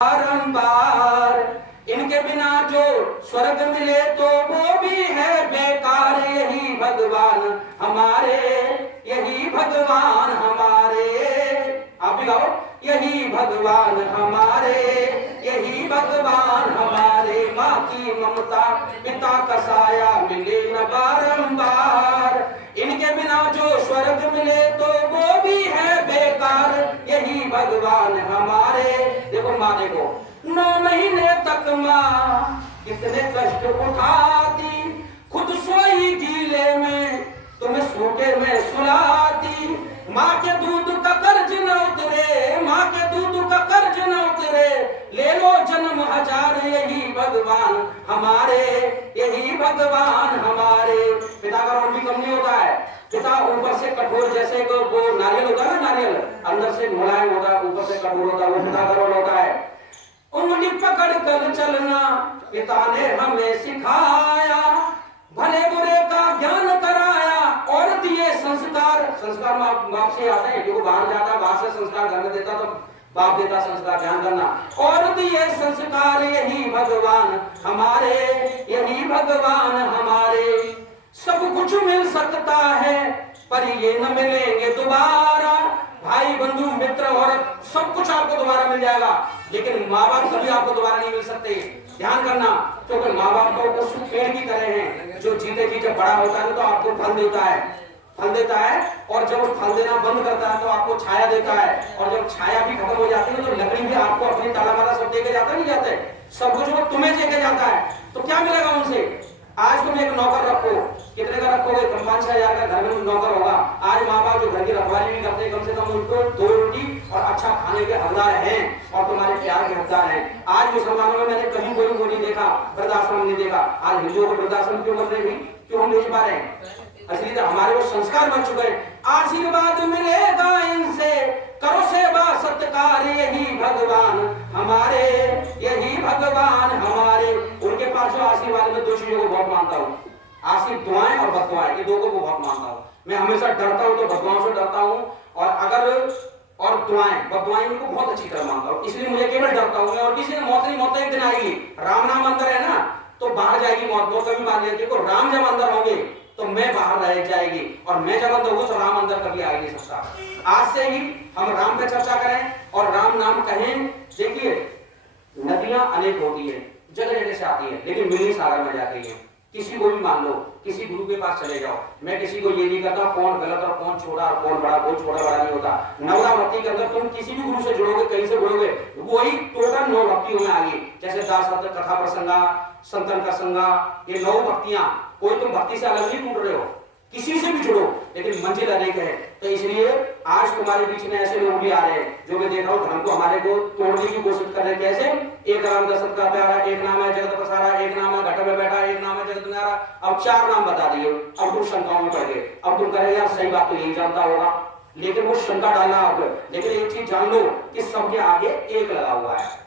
बारंबार। इनके बिना जो स्वर्ग मिले तो वो भी है बेकार। यही भगवान हमारे, यही भगवान हमारे। आप भी गाओ, यही भगवान हमारे, यही भगवान हमारे। माँ की ममता पिता का साया मिले न बारंबार। इनके बिना जो स्वर्ग मिले तो वो भी है बेकार। यही भगवान हमारे। देखो माँ, देखो 9 महीने तक माँ कितने कष्ट उठाती, खुद सोई गीले में तुम्हें सूखे में सुलाती। माँ के दूध का कर्ज न उतरे, माँ के दूध का कर्ज न उतरे। ले लो जन्म हजार, यही भगवान हमारे, यही भगवान हमारे। पिता का रोल भी कम नहीं होता है। पिता ऊपर से कठोर, जैसे वो नारियल होता है ना, नारियल अंदर से मुलायम होता है, ऊपर से कठोर होता है, वो पिता का रोल होता है। उंगली पकड़ कर चलना पिता ने हमें सिखाया, भले बुरे का ज्ञान कराया और दिए संस्कार। संस्कार बाप से आते हैं, क्योंकि बाहर जाता है, बाहर से संस्कार घर में देता तो बाप देता संस्कार, ध्यान करना। और दिए संस्कार, यही भगवान हमारे, यही भगवान हमारे। सब कुछ मिल सकता है पर ये न मिलेंगे दोबारा। भाई बंधु मित्र और सब कुछ आपको दोबारा मिल जाएगा, लेकिन माँ बाप कभी आपको दोबारा नहीं मिल सकते। ध्यान करना, क्योंकि माँ बाप तो उस पेड़ की तरह हैं जो जीते जी जब बड़ा होता है तो आपको फल देता है, फल देता है। और जब वो फल देना बंद करता है तो आपको छाया देता है। और जब छाया भी खत्म हो जाती है तो लकड़ी भी आपको अपनी ताला माला सब देके जाता नहीं जाते, सब कुछ वो तुम्हें देके जाता है। तो क्या मिलेगा उनसे? आज तुम एक नौकर रखो, कितने का रखोगे? 5-6 हजार का घर में नौकर होगा। आज माँ बाप जो घर की रखवाली नहीं करते, कम से कम उनको 2 रोटी और अच्छा खाने के हकदार हैं और तुम्हारे प्यार के हकदार हैं। आज मुसलमानों में मैंने कहीं कोई वो नहीं देखा, वृद्धाश्रम नहीं देखा। आज हिंदुओं को वृद्धाश्रम क्यों बन रहे भी, क्यों हम भेज पा रहे हैं? असली तो हमारे वो संस्कार बन चुके हैं। आशीर्वाद मिलेगा इनसे, करो सेवा सत्कार, यही भगवान हमारे, यही भगवान हमारे। उनके पास जो आशीर्वाद, में 2 चीजों को बहुत मानता हूँ, आशीर्वाद दुआएं और बददुआएं, ये 2 को बहुत मानता हूँ। मैं हमेशा डरता हूँ तो बददुआओं से डरता हूँ, और दुआएं बददुआएं इनको बहुत अच्छी तरह मानता हूँ। इसलिए मुझे केवल डरता हूँ। और किसी ने मौत नहीं, मौत एक दिन आएगी। राम नाम अंदर है ना तो बाहर जाएगी मौत, मौत कभी मान लेती है। राम जब अंदर होंगे तो मैं बाहर रह जाएगी, और मैं जब अंदर हूँ तो राम अंदर कभी आ नहीं सकता। आज से ही हम राम पे चर्चा करें और राम नाम कहें। देखिए नदियां अनेक होती है, जगह जगह से आती है, लेकिन मिली सागर में जाती है। किसी को भी मान लो, किसी गुरु के पास चले जाओ। मैं किसी को ये नहीं कहता कौन गलत और कौन छोटा और कौन बड़ा, कोई छोटा बड़ा नहीं होता। नवदा भक्ति के अंदर तुम किसी भी गुरु से जुड़ोगे, कहीं से जुड़ोगे, वही टोटल 9 भक्तियों में आ गई। जैसे दास कथा प्रसंगा, संतन का संगा, ये 9 भक्तियां। कोई तुम भक्ति से अलग नहीं टूट रहे हो, किसी से भी जुड़ो, लेकिन मंजिल अनेक है। तो इसलिए आज तुम्हारे बीच में ऐसे लोग भी आ रहे हैं जो मैं देख रहा हूँ धर्म को हमारे को तोड़ने की कोशिश कर रहे हैं। कैसे? एक राम दशरथ का प्यारा, एक नाम है जगत पसारा, एक नाम है घट में बैठा, एक नाम है जगत न्यारा। अब 4 नाम बता दिए, अब तुम शंकाओं में पड़ गए। अब तुम कह यार सही बात तो यही जानता होगा, लेकिन वो शंका डालना होगा। लेकिन एक चीज जान लो कि सबके आगे एक लगा हुआ है।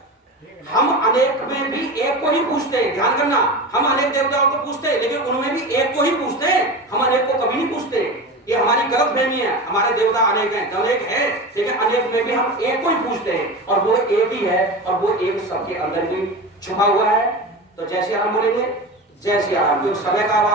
हम अनेक में भी एक को ही पूछते हैं। ध्यान करना, हम अनेक देवताओं को पूछते हैं, लेकिन उनमें भी एक को ही पूछते हैं, हम अनेक को कभी नहीं पूछते। ये हमारी गलतफहमी है। हमारे देवता अनेक हैं, अनेक है, लेकिन अनेक में भी हम एक को ही पूछते हैं, और वो एक ही है, और वो एक सबके अंदर भी छुपा हुआ है। तो जय श्री राम बोलेंगे, जय श्री राम। समय का अभाव